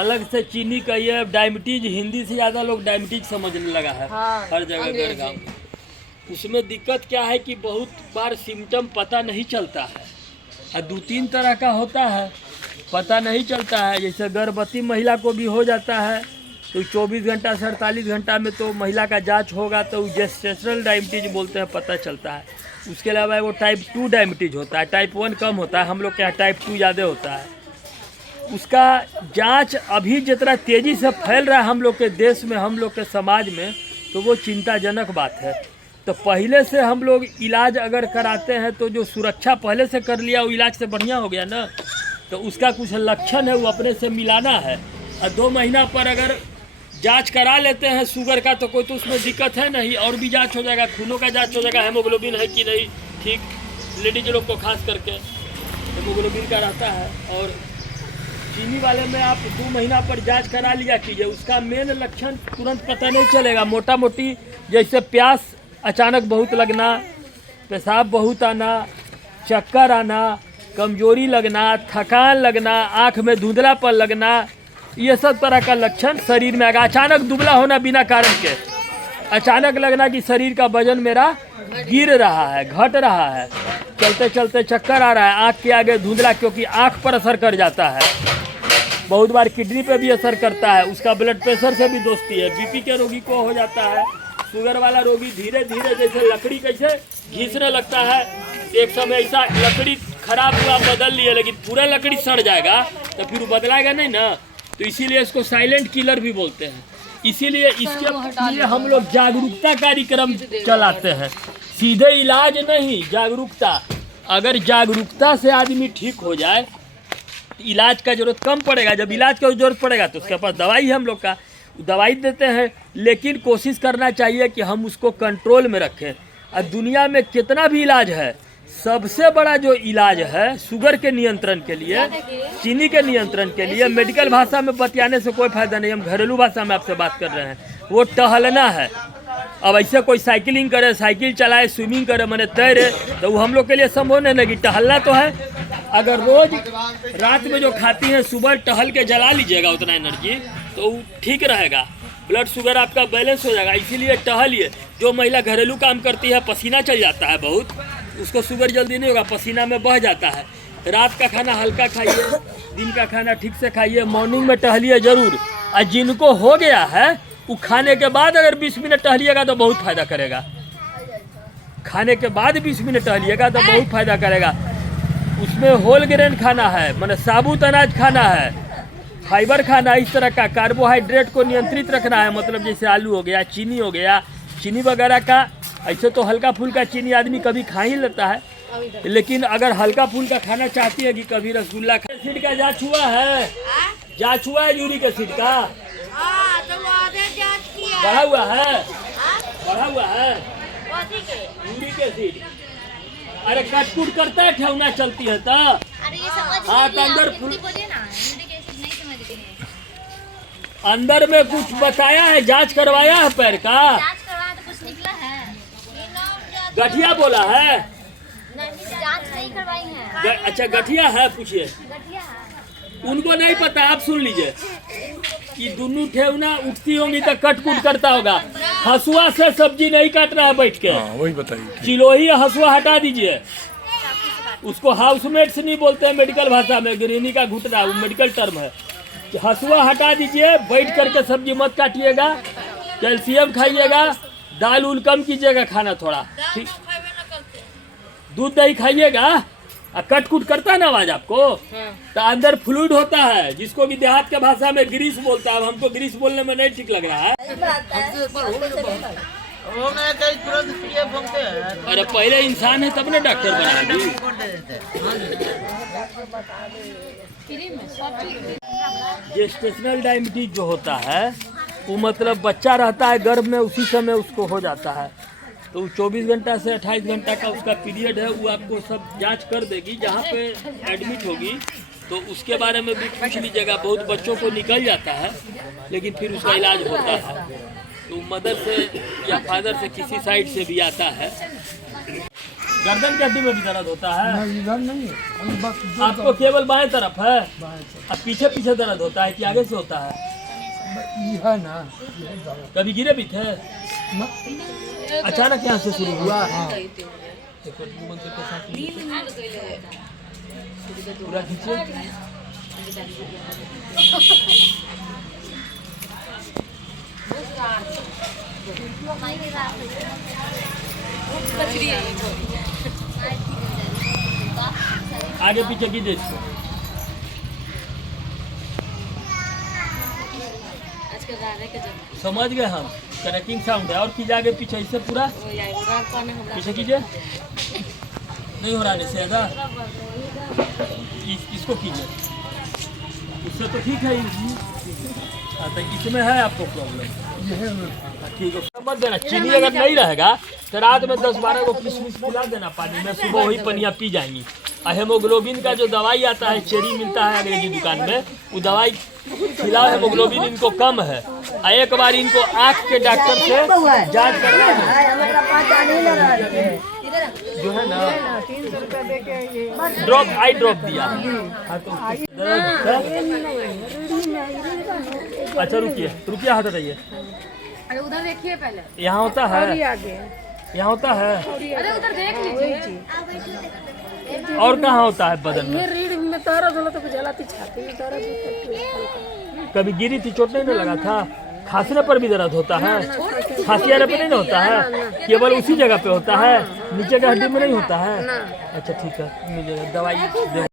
अलग से चीनी का ये डायबिटीज, हिंदी से ज़्यादा लोग डायबिटीज समझने लगा है। हाँ, हर जगह घर गाँव। उसमें दिक्कत क्या है कि बहुत बार सिम्टम पता नहीं चलता है और 2-3 तरह का होता है, पता नहीं चलता है। जैसे गर्भवती महिला को भी हो जाता है तो 24 घंटा से 48 घंटा में तो महिला का जांच होगा तो जेस्टेशनल डायबिटीज बोलते हैं, पता चलता है। उसके अलावा वो टाइप 2 डायबिटीज होता है, टाइप 1 कम होता है, हम लोग के यहाँ टाइप 2 ज़्यादा होता है। उसका जांच अभी जितना तेज़ी से फैल रहा है हम लोग के देश में, हम लोग के समाज में, तो वो चिंताजनक बात है। तो पहले से हम लोग इलाज अगर कराते हैं तो जो सुरक्षा पहले से कर लिया वो इलाज से बढ़िया हो गया ना। तो उसका कुछ लक्षण है वो अपने से मिलाना है और 2 महीना पर अगर जांच करा लेते हैं शुगर का तो कोई तो उसमें दिक्कत है नहीं, और भी जांच हो जाएगा, खूनों का जांच हो जाएगा, हेमोग्लोबिन है कि नहीं ठीक, लेडीज लोग को खास करके हेमोग्लोबिन का रहता है। और चीनी वाले में आप 2 महीना पर जांच करा लिया कीजिए, उसका मेन लक्षण तुरंत पता नहीं चलेगा। मोटा मोटी जैसे प्यास अचानक बहुत लगना, पेशाब बहुत आना, चक्कर आना, कमजोरी लगना, थकान लगना, आँख में धुंधलापन लगना, ये सब तरह का लक्षण शरीर में आएगा। अचानक दुबला होना बिना कारण के, अचानक लगना कि शरीर का वजन मेरा गिर रहा है, घट रहा है, चलते चलते चक्कर आ रहा है, आँख के आगे धुंधला, क्योंकि आँख पर असर कर जाता है। बहुत बार किडनी पे भी असर करता है, उसका ब्लड प्रेशर से भी दोस्ती है। बीपी के रोगी को हो जाता है, शुगर वाला रोगी धीरे धीरे जैसे लकड़ी कैसे घिसने लगता है, एक समय ऐसा लकड़ी खराब हुआ बदल लिए लेकिन पूरा लकड़ी सड़ जाएगा तो फिर वो बदलाएगा नहीं ना। तो इसीलिए इसको साइलेंट किलर भी बोलते हैं। इसीलिए इसके लिए हम लोग जागरूकता कार्यक्रम चलाते हैं, सीधे इलाज नहीं, जागरूकता। अगर जागरूकता से आदमी ठीक हो जाए इलाज का जरूरत कम पड़ेगा। जब इलाज का जरूरत पड़ेगा तो उसके पास दवाई है, हम लोग का दवाई देते हैं, लेकिन कोशिश करना चाहिए कि हम उसको कंट्रोल में रखें। और दुनिया में कितना भी इलाज है, सबसे बड़ा जो इलाज है शुगर के नियंत्रण के लिए, चीनी के नियंत्रण के लिए, मेडिकल भाषा में बतियाने से कोई फायदा नहीं, हम घरेलू भाषा में आपसे बात कर रहे हैं, वो टहलना है। अब ऐसे कोई साइकिलिंग करे, साइकिल चलाए, स्विमिंग करे, मैंने तैरे, तो वो हम लोग के लिए संभव नहीं लगी। टहलना तो है। अगर रोज रात में जो खाती हैं सुबह टहल के जला लीजिएगा उतना एनर्जी तो ठीक रहेगा, ब्लड शुगर आपका बैलेंस हो जाएगा। इसीलिए टहलिए। जो महिला घरेलू काम करती है पसीना चल जाता है बहुत, उसको शुगर जल्दी नहीं होगा, पसीना में बह जाता है। रात का खाना हल्का खाइए, दिन का खाना ठीक से खाइए, मॉर्निंग में टहलिए जरूर। और जिनको हो गया है वो खाने के बाद अगर 20 मिनट टहलिएगा तो बहुत फायदा करेगा। खाने के बाद 20 मिनट टहलिएगा तो बहुत फायदा करेगा। उसमें होल ग्रेन खाना है, माने साबुत अनाज खाना है, फाइबर खाना, इस तरह का कार्बोहाइड्रेट को नियंत्रित रखना है। मतलब जैसे आलू हो गया, चीनी हो गया, चीनी वगैरह का। ऐसे तो हल्का फुल्का चीनी आदमी कभी खा ही लेता है, लेकिन अगर हल्का फुल्का खाना चाहती है कि कभी रसगुल्ला खा। एसिड का जांच हुआ है, जांच हुआ है यूरिक एसिड का, बढ़ा हुआ है, बढ़ा हुआ है यूरिक एसिड। अरे कटकुट करता है, ठेवना चलती है तो हाथ अंदर में कुछ बताया है, जांच करवाया है पैर का, कुछ निकला है, गठिया बोला है, जांच नहीं करवाई है। अच्छा गठिया है, पूछिए, गठिया है। उनको नहीं पता, आप सुन लीजिए कि दोनों ठेवना उठती होंगी तो कटकुट करता होगा। हसुआ से सब्जी नहीं काटना है बैठ के, वही बताइए। चिलोही हसुआ हटा दीजिए, उसको हाउसमेट्स नहीं बोलते हैं मेडिकल भाषा में, गृहिणी का घुटना, वो मेडिकल टर्म है। हसुआ हटा दीजिए, बैठ करके सब्जी मत काटिएगा, कैल्शियम खाइएगा, दाल उल कम कीजिएगा खाना थोड़ा, ठीक, दूध दही खाइएगा। और कटकुट करता है ना आवाज आपको, तो अंदर फ्लूइड होता है जिसको भी देहात के भाषा में ग्रीस बोलता है। हमको ग्रीस बोलने में नहीं ठीक लग रहा है। अरे पहले इंसान है तब ना डॉक्टर बना। जेस्टेशनल डायबिटीज जो होता है वो मतलब बच्चा रहता है गर्भ में, उसी समय उसको हो जाता है। तो 24 घंटा से 28 घंटा का उसका पीरियड है, वो आपको सब जांच कर देगी। जहाँ पे एडमिट होगी तो उसके बारे में भी पूछ लीजिएगा। बहुत बच्चों को निकल जाता है लेकिन फिर उसका इलाज होता है। तो मदर से या फादर से किसी साइड से भी आता है। गर्दन की हड्डी में भी दर्द होता है? नहीं, इधर नहीं है, अभी बस दो आपको केवल बाएं तरफ है? बाएं से। अब पीछे पीछे दर्द होता है कि आगे से होता है? ये है ना, ये दर्द। कभी गिरे भी थे? न- अचानक यहाँ से शुरू हुआ? हाँ। पूरा खींचे। आगे पीछे की देखो। समझ गए हम, क्रैकिंग साउंड है। और कीजिए आगे पीछे, इससे पूरा पीछे कीजिए। नहीं हो रहा है ऐसा? इसको कीजिए, इससे तो ठीक है। हाँ, तो इसमें है आपको प्रॉब्लम। ये है ना। ठीक है, मत देना। चीनी अगर नहीं रहेगा तो रात में 10-12 को किशमिश पिला देना पानी में, सुबह वही पनिया पी जाएंगी। और हेमोग्लोबिन का जो दवाई आता है, चेरी मिलता है अंग्रेजी दुकान में, वो दवाई खिलाओ। हेमोग्लोबिन इनको कम है। और एक बार इनको आँख के डॉक्टर से जांच करना है, जो है ना, ड्रॉप आई ड्रॉप दिया। हाँ, तो अच्छा रुकिए रुकिए, हाथ हटाइए। अरे उधर देखिए पहले, यहाँ होता है? आगे यहाँ होता है? अरे उधर देख लीजिए। और कहाँ होता है बदन में? रीढ़ में दर्द होला तो जलाती, छाती में दर्द होता कभी गिरी थी, चोट नहीं लगा था? खांसने पर भी दर्द होता है? खांसी आने पर नहीं ना होता है? केवल उसी जगह पे होता है, नीचे की हड्डी में नहीं होता है? अच्छा ठीक है, मुझे दवाई दे।